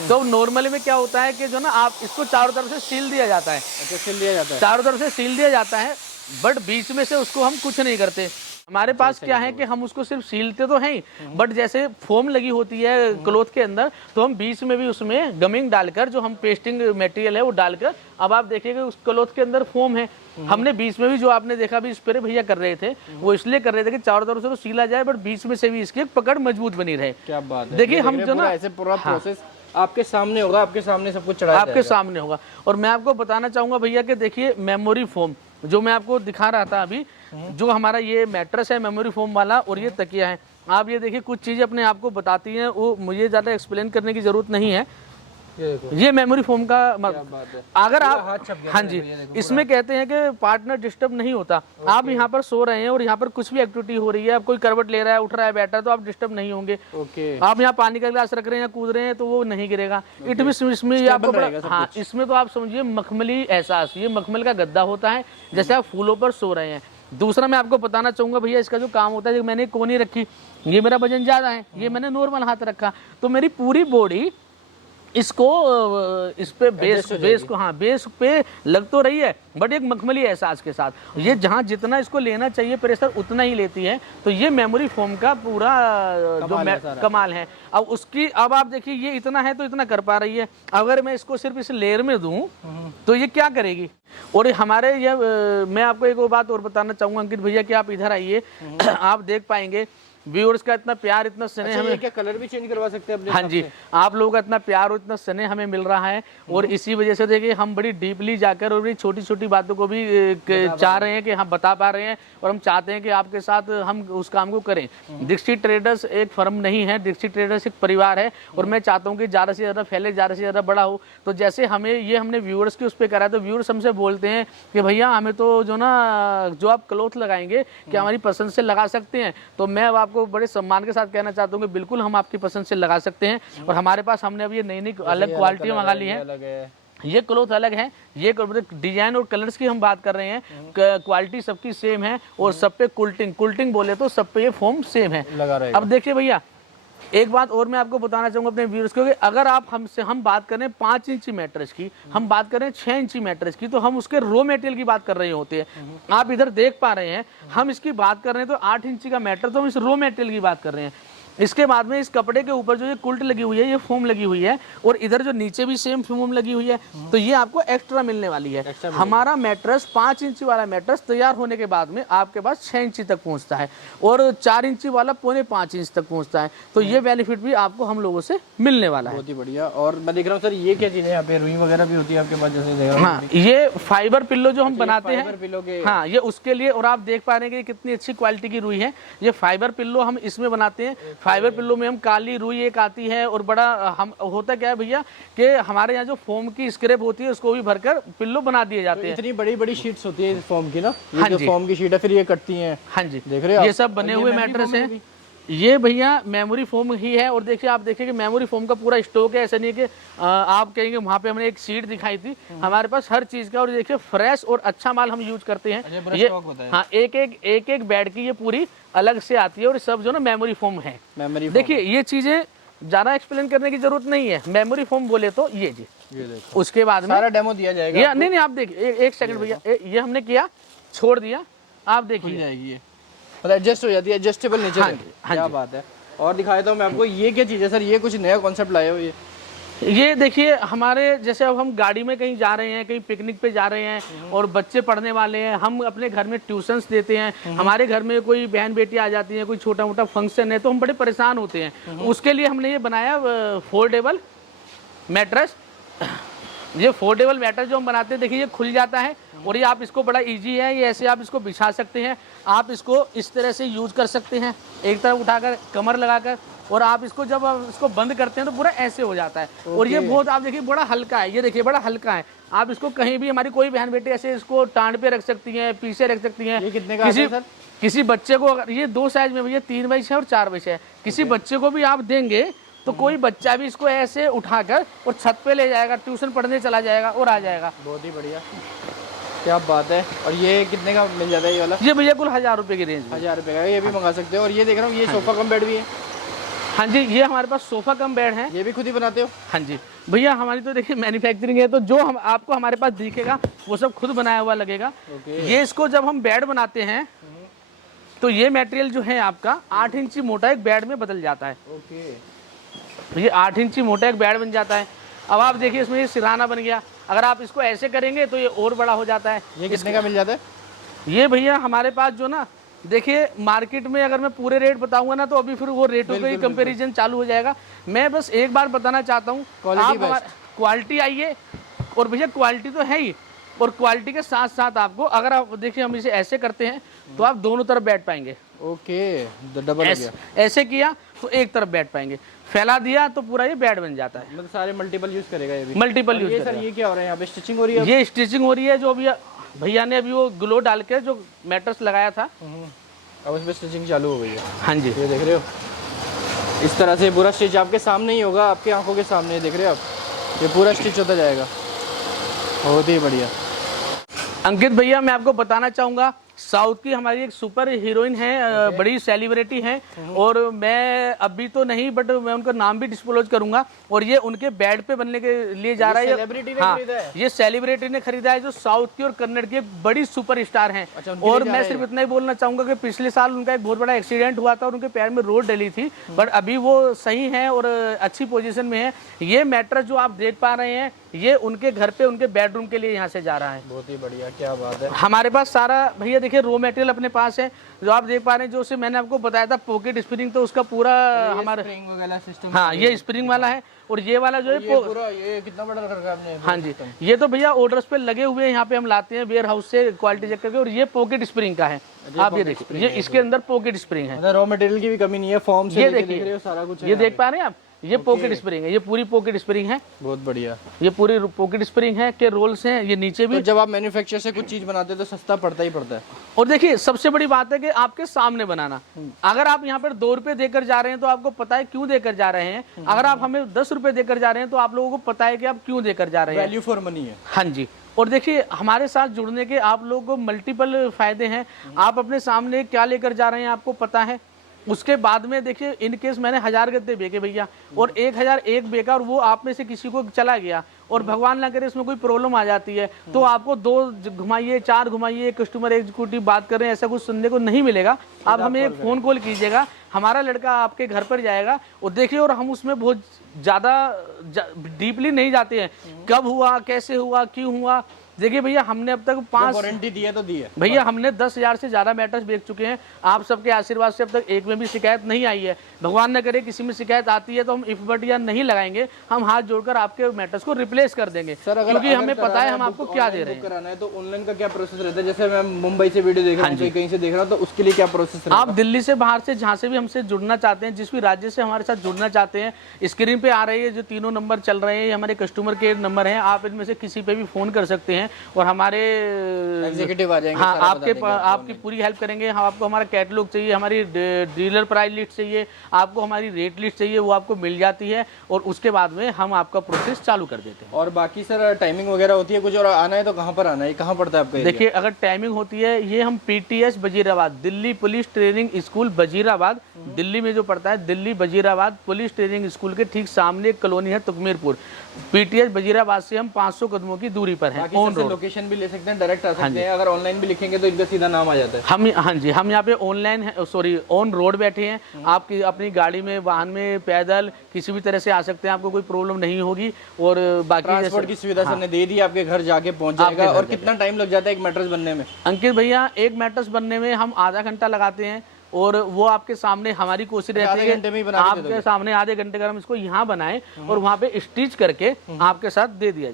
तो नॉर्मली में क्या होता है कि जो ना आप इसको चारों तरफ से सील दिया जाता है। अच्छा, सील दिया जाता है, चारों तरफ से सील दिया जाता है, बट बीच में से उसको हम कुछ नहीं करते। हमारे पास क्या है कि हम उसको सिर्फ सीलते तो हैं, बट जैसे फोम लगी होती है क्लोथ के अंदर, तो हम बीच में भी उसमें गमिंग डालकर, जो हम पेस्टिंग मटेरियल है वो डालकर, अब आप देखिएगा उस क्लोथ के अंदर फोम है। हमने बीच में भी जो आपने देखा भी स्प्रे भैया कर रहे थे, वो इसलिए कर रहे थे कि चारों तरफ से तो सीला जाए बट बीच में से भी इसकी पकड़ मजबूत बनी रहे। क्या बात है। देखिए हम जो ना ऐसे पूरा प्रोसेस आपके सामने होगा, आपके सामने सब कुछ चढ़ाया आपके सामने होगा। और मैं आपको बताना चाहूंगा भैया कि देखिए मेमोरी फोम जो मैं आपको दिखा रहा था अभी, जो हमारा ये मैट्रेस है मेमोरी फोम वाला, और ये तकिया है। आप ये देखिए कुछ चीजें अपने आप को बताती हैं, वो मुझे ज्यादा एक्सप्लेन करने की जरूरत नहीं है। ये मेमोरी फोम का अगर आप, हाँ जी, इसमें कहते हैं कि पार्टनर डिस्टर्ब नहीं होता। आप यहाँ पर सो रहे हैं और यहाँ पर कुछ भी एक्टिविटी हो रही है, आप कोई करवट ले रहा है, उठ रहा है, बैठा है, तो आप डिस्टर्ब नहीं होंगे। आप यहाँ पानी का गिलास रख रहे हैं, कूद रहे हैं, तो वो नहीं गिरेगा। इसमें आपको, हाँ, इसमें तो आप समझिए मखमली एहसास, ये मखमल का गद्दा होता है, जैसे आप फूलों पर सो रहे हैं। दूसरा मैं आपको बताना चाहूंगा भैया, इसका जो काम होता है, मैंने कोनी रखी, ये मेरा वजन ज्यादा है, ये मैंने नॉर्मल हाथ रखा, तो मेरी पूरी बॉडी इसको इस पे बेस को, हाँ, बेस पे लग तो रही है, बट एक मखमली एहसास के साथ। ये जहाँ जितना इसको लेना चाहिए प्रेशर उतना ही लेती है। तो ये मेमोरी फोम का पूरा जो कमाल है। अब उसकी, अब आप देखिए ये इतना है तो इतना कर पा रही है, अगर मैं इसको सिर्फ इस लेयर में दूं तो ये क्या करेगी। और हमारे ये मैं आपको एक बात और बताना चाहूंगा अंकित भैया कि आप इधर आइए, आप देख पाएंगे व्यूअर्स का इतना प्यार, इतना स्नेह हमें। क्या कलर भी चेंज करवा सकते हैं अपने? हाँ जी, आप लोगों का इतना प्यार और इतना स्नेह हमें मिल रहा है, और इसी वजह से देखिए हम बड़ी डीपली जाकर और बड़ी छोटी छोटी बातों को भी चाह रहे हैं कि हम बता पा रहे हैं, और हम चाहते हैं कि आपके साथ हम उस काम को करें। दीक्षित ट्रेडर्स एक फर्म नहीं है, दीक्षित ट्रेडर्स एक परिवार है, और मैं चाहता हूँ कि ज़्यादा से ज़्यादा फैले, ज़्यादा से ज़्यादा बड़ा हो। तो जैसे हमें ये हमने व्यूअर्स के उस पर करा, तो व्यूअर्स हमसे बोलते हैं कि भैया हमें तो जो ना, जो आप क्लोथ लगाएंगे क्या हमारी पसंद से लगा सकते हैं? तो मैं अब आपको आपको बड़े सम्मान के साथ कहना चाहता हूँ कि बिल्कुल हम आपकी पसंद से लगा सकते हैं। और हमारे पास हमने अभी नई नई अलग क्वालिटी मंगा ली है। ये क्लॉथ अलग है, ये डिजाइन और कलर्स की हम बात कर रहे हैं, क्वालिटी सबकी सेम है और सब पे कुल्टिंग बोले तो सब पे ये फोम सेम है लगा रहेगा। अब देखिए भैया एक बात और मैं आपको बताना चाहूंगा अपने व्यूअर्स को कि अगर आप हम बात करें 5 इंची मैट्रेस की, हम बात करें 6 इंची मैट्रेस की, तो हम उसके रॉ मटेरियल की बात कर रहे होते हैं। आप इधर देख पा रहे हैं हम इसकी बात कर रहे हैं तो 8 इंची का मैट्रेस, तो हम इस रॉ मटेरियल की बात कर रहे हैं। इसके बाद में इस कपड़े के ऊपर जो ये कुल्ट लगी हुई है, ये फोम लगी हुई है और इधर जो नीचे भी सेम फोम लगी हुई है, तो ये आपको एक्स्ट्रा मिलने वाली है। हमारा मैट्रेस 5 इंची वाला मैट्रेस तैयार होने के बाद में आपके पास 6 इंची तक पहुंचता है और 4 इंची वाला 4.25 इंच तक पहुंचता है। तो ये बेनिफिट भी आपको हम लोगों से मिलने वाला है। बहुत ही बढ़िया। और मैं देख रहा हूँ सर ये क्या चीज़ है, यहाँ पे रुई वगैरह भी होती है आपके पास जैसे देख रहा हूँ। हाँ, ये फाइबर पिल्लो जो हम बनाते हैं, पिल्लो के, हाँ ये उसके लिए। और आप देख पा रहे हैं कि कितनी अच्छी क्वालिटी की रुई है। ये फाइबर पिल्लो हम इसमें बनाते हैं। फाइबर पिल्लो में हम काली रुई एक आती है और बड़ा हम होता क्या है भैया कि हमारे यहाँ जो फोम की स्क्रैप होती है उसको भी भरकर पिल्लो बना दिए जाते हैं। इतनी बड़ी बड़ी शीट्स होती है फोम की ना, ये जो फोम की शीट है फिर ये कटती हैं। हाँ जी, देख रहे हो ये सब बने हुए मैट्रेस हैं। ये भैया मेमोरी फोम ही है। और देखिए आप देखिए कि मेमोरी फोम का पूरा स्टॉक है। ऐसा नहीं है कि आप कहेंगे वहाँ पे हमने एक शीट दिखाई थी, हमारे पास हर चीज का। और देखिए फ्रेश और अच्छा माल हम यूज करते हैं। ये हाँ एक बेड की ये पूरी अलग से आती है और सब जो ना मेमोरी फोम है। देखिए ये चीजें ज्यादा एक्सप्लेन करने की जरूरत नहीं है। मेमोरी फोम बोले तो ये जी, उसके बाद में सारा डेमो दिया जाएगा। नहीं आप देखिए एक सेकंड भैया, ये हमने किया छोड़ दिया, आप देखिए जाएगी एडजस्ट हो जाती है, एडजस्टेबल नीचे। हाँ, क्या बात है। और दिखाया था मैं आपको, ये क्या चीज़ है सर, ये कुछ नया कॉन्सेप्ट लाए हो? ये देखिए हमारे जैसे अब हम गाड़ी में कहीं जा रहे हैं, कहीं पिकनिक पे जा रहे हैं और बच्चे पढ़ने वाले हैं, हम अपने घर में ट्यूशंस देते हैं, हमारे घर में कोई बहन बेटी आ जाती है, कोई छोटा मोटा फंक्शन है तो हम बड़े परेशान होते हैं। उसके लिए हमने ये बनाया फोल्डेबल मैट्रेस। ये फोल्डेबल मैट्रेस जो हम बनाते हैं देखिए ये खुल जाता है और ये आप इसको बड़ा इजी है, ये ऐसे आप इसको बिछा सकते हैं। आप इसको इस तरह से यूज कर सकते हैं, एक तरफ उठाकर कमर लगाकर, और आप इसको जब आप इसको बंद करते हैं तो पूरा ऐसे हो जाता है। और ये बहुत आप देखिए बड़ा हल्का है, ये देखिए बड़ा हल्का है। आप इसको कहीं भी, हमारी कोई बहन बेटी ऐसे इसको टांड पे रख सकती हैं, पीछे रख सकती हैं। ये कितने का है सर? किसी बच्चे को अगर ये 2 साइज में भैया 3x6 और 4x6 है, किसी बच्चे को भी आप देंगे तो कोई बच्चा भी इसको ऐसे उठाकर और छत पे ले जाएगा, ट्यूशन पढ़ने चला जाएगा और आ जाएगा। बहुत ही बढ़िया, क्या बात है। और ये कितने का मिल जाता है ये वाला? ये भैया कुल 1000 रुपये की रेंज, 1000 रुपये का ये भी मंगा सकते हो। और ये देख रहा हूँ ये सोफा कम बेड भी है। हाँ जी, ये हमारे पास सोफा कम बेड है। ये भी खुद ही बनाते हो? हाँ जी भैया, हमारी तो देखिए मैन्युफैक्चरिंग है, तो जो हम आपको हमारे पास दिखेगा वो सब खुद बनाया हुआ लगेगा। ये इसको जब हम बेड बनाते हैं तो ये मटेरियल जो है आपका 8 इंची मोटा एक बेड में बदल जाता है। ये 8 इंची मोटा एक बेड बन जाता है। अब आप देखिए इसमें ये सिरहाना बन गया, अगर आप इसको ऐसे करेंगे तो ये और बड़ा हो जाता है। ये कितने का मिल जाता है? ये भैया हमारे पास जो ना देखिए मार्केट में अगर मैं पूरे रेट बताऊंगा ना तो अभी फिर वो रेटों का ही कंपैरिजन चालू हो जाएगा। मैं बस एक बार बताना चाहता हूँ, आप क्वालिटी आइए, और भैया क्वालिटी तो है ही, और क्वालिटी के साथ साथ आपको अगर आप देखिए हम इसे ऐसे करते हैं तो आप दोनों तरफ बैठ पाएंगे। ओके, डबल ऐसे किया तो एक तरफ बैठ पाएंगे, फैला दिया तो पूरा ये बेड बन जाता है। मतलब सारे मल्टीपल यूज करेगा ये भी? Multiple use. सर ये क्या हो रहा है यहाँ पे, स्टिचिंग हो रही है? ये स्टिचिंग हो रही है, जो भैया ने अभी वो ग्लो डाल के जो मैट्रेस लगाया था अब उसमें स्टिचिंग चालू हो गई है। हाँ जी, ये देख रहे हो, इस तरह से पूरा स्टिच आपके सामने ही होगा, आपकी आंखों के सामने। देख रहे हो आप, ये पूरा स्टिच होता जाएगा। बहुत ही बढ़िया। अंकित भैया, मैं आपको बताना चाहूँगा, साउथ की हमारी एक सुपर हीरोइन है, बड़ी सेलिब्रिटी है, और मैं अभी तो नहीं बट मैं उनका नाम भी डिस्क्लोज करूंगा, और ये उनके बेड पे बनने के लिए जा रहा है। ये सेलिब्रिटी ने खरीदा है, जो साउथ की और कन्नड़ की एक बड़ी सुपर स्टार है। और मैं सिर्फ इतना ही बोलना चाहूंगा कि पिछले साल उनका एक बहुत बड़ा एक्सीडेंट हुआ था और उनके पैर में रोड डली थी, बट अभी वो सही है और अच्छी पोजीशन में है। ये मैट्रेस जो आप देख पा रहे हैं, ये उनके घर पे उनके बेडरूम के लिए यहाँ से जा रहा है। बहुत ही बढ़िया, क्या बात है। हमारे पास सारा भैया देखिए रॉ मटेरियल अपने पास है, जो आप देख पा रहे हैं, जो उसे मैंने आपको बताया था पॉकेट स्प्रिंग, तो उसका पूरा हमारा स्प्रिंग वगैरह सिस्टम। हाँ, ये स्प्रिंग वाला है, और ये वाला जो है पूरा ये कितना बड़ा रखा है आपने? हाँ जी, ये तो भैया ऑर्डर्स पे लगे हुए हैं, यहाँ पे हम लाते हैं वेयर हाउस से क्वालिटी चेक करके। और ये पॉकेट स्प्रिंग का है, आप ये देखिए, ये इसके अंदर पॉकेट स्प्रिंग है। रॉ मटेरियल की भी कमी नहीं है, फॉर्म से ये देखिए सारा कुछ ये देख पा रहे हैं आप, ये पॉकेट स्प्रिंग है, ये पूरी पॉकेट स्प्रिंग है, बहुत बढ़िया। ये पूरी पॉकेट स्प्रिंग है के रोल्स हैं, ये नीचे भी। तो जब आप मैन्युफैक्चर से कुछ चीज बनाते हैं तो सस्ता पड़ता ही पड़ता है। और देखिए सबसे बड़ी बात है कि आपके सामने बनाना। अगर आप यहाँ पर 2 रुपए देकर जा रहे हैं तो आपको पता है क्यों देकर जा रहे हैं, अगर आप हमें 10 रुपए देकर जा रहे हैं तो आप लोगों को पता है कि आप क्यों देकर जा रहे हैं। वैल्यू फॉर मनी है। हाँ जी। और देखिए हमारे साथ जुड़ने के आप लोगों को मल्टीपल फायदे हैं। आप अपने सामने क्या लेकर जा रहे हैं आपको पता है। उसके बाद में देखिए इन केस मैंने 1000 गद्दे बेचे भैया और 1001 बेचा और वो आप में से किसी को चला गया और भगवान ना करे इसमें कोई प्रॉब्लम आ जाती है तो आपको 2 घुमाइए 4 घुमाइए, कस्टमर एग्जीक्यूटिव बात कर रहे हैं, ऐसा कुछ सुनने को नहीं मिलेगा। आप हमें एक फ़ोन कॉल कीजिएगा, हमारा लड़का आपके घर पर जाएगा और देखिए। और हम उसमें बहुत ज़्यादा डीपली नहीं जाते हैं, कब हुआ, कैसे हुआ, क्यों हुआ। देखिए भैया हमने अब तक 5 वारंटी दी है तो दी है भैया, हमने 10,000 से ज़्यादा मैटर्स बेच चुके हैं। आप सबके आशीर्वाद से अब तक एक में भी शिकायत नहीं आई है। भगवान न करे किसी में शिकायत आती है तो हम इफ बट या नहीं लगाएंगे, हम हाथ जोड़कर आपके मैटर्स को रिप्लेस कर देंगे सर। क्योंकि हमें पता है हम आपको क्या दे रहे हैं। कराना है तो ऑनलाइन का क्या प्रोसेस रहता है? जैसे मैं मुंबई से वीडियो देख रहा हूँ, कहीं से देख रहा हूँ, तो उसके लिए क्या प्रोसेस? आप दिल्ली से, बाहर से, जहाँ से भी हमसे जुड़ना चाहते हैं, जिस भी राज्य से हमारे साथ जुड़ना चाहते हैं, स्क्रीन पे आ रही है जो 3 नंबर चल रहे हैं, ये हमारे कस्टमर केयर नंबर हैं। आप इनमें से किसी पे भी फ़ोन कर सकते हैं और हमारे एग्जीक्यूटिव आ जाएंगे। हाँ, आपकी पूरी हेल्प करेंगे। हम आपको हमारा कैटलॉग चाहिए, हमारी डीलर प्राइस लिस्ट चाहिए, आपको हमारी रेट लिस्ट चाहिए, वो आपको मिल जाती है और उसके बाद में हम आपका प्रोसेस चालू कर देते हैं। और बाकी सर टाइमिंग वगैरह होती है कुछ? और आना है तो कहाँ पर आना है, कहाँ पड़ता है आपका? देखिए अगर टाइमिंग होती है, ये हम PTS Wazirabad, Delhi police training school Wazirabad, Delhi में जो पड़ता है, Delhi Wazirabad police training school के ठीक सामने एक कॉलोनी है तुकमीरपुर। PTS वजीराबाद से हम 500 कदमों की दूरी पर है। ऑन रोड लोकेशन भी ले सकते हैं, डायरेक्ट आ सकते हैं। अगर ऑनलाइन भी लिखेंगे तो इनका सीधा नाम आ जाता है। हम हाँ जी, हम यहाँ पे ऑनलाइन ऑन रोड बैठे हैं। आप अपनी गाड़ी में, वाहन में, पैदल किसी भी तरह से आ सकते हैं, आपको कोई प्रॉब्लम नहीं होगी। और बाकी ट्रांसपोर्ट की सुविधा हमने दे दी, आपके घर जाके पहुंच जाएगा। और कितना टाइम लग जाता है एक मैट्रेस बनने में? अंकित भैया, एक मैट्रेस बनने में हम आधा घंटा लगाते हैं और वो आपके सामने हमारी कोशिश रहती है आपके सामने आधे घंटे का हम इसको यहाँ बनाएं और वहाँ पे स्टिच करके आपके साथ दे दिया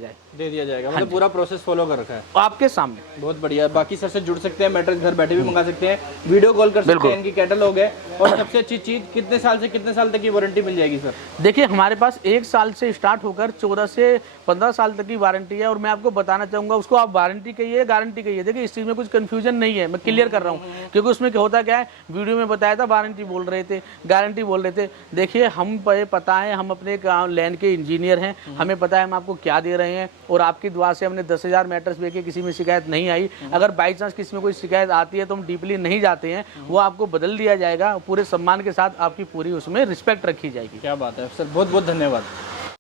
जाएगा। मतलब पूरा प्रोसेस फॉलो कर रखा है आपके सामने। बहुत बढ़िया। बाकी सर से जुड़ सकते हैं, मैट्रेस घर बैठे भी मंगा सकते हैं, वीडियो कॉल कर सकते हैं, इनकी कैटलॉग है। और सबसे अच्छी चीज, कितने साल से कितने साल तक की वारंटी मिल जाएगी सर? देखिए हमारे पास 1 साल से स्टार्ट होकर 14 से 15 साल तक की वारंटी है। और मैं आपको बताना चाहूंगा, उसको आप वारंटी कहिए, गारंटी कहिए, देखिए इस चीज में कुछ कंफ्यूजन नहीं है, मैं क्लियर कर रहा हूँ। क्योंकि उसमें क्या होता क्या है, वीडियो में बताया था वारंटी बोल रहे थे, गारंटी बोल रहे थे। देखिए हम पता है, हम अपने लैंड के इंजीनियर हैं, हमें पता है हम आपको क्या दे रहे हैं। और आपकी दुआ से हमने 10,000 मैटर्स बेचे, किसी में शिकायत नहीं आई। अगर बाई चांस किसी में कोई शिकायत आती है तो हम डीपली नहीं जाते हैं, वो आपको बदल दिया जाएगा। पूरे सम्मान के साथ आपकी पूरी उसमें रिस्पेक्ट रखी जाएगी। क्या बात है सर, बहुत बहुत धन्यवाद।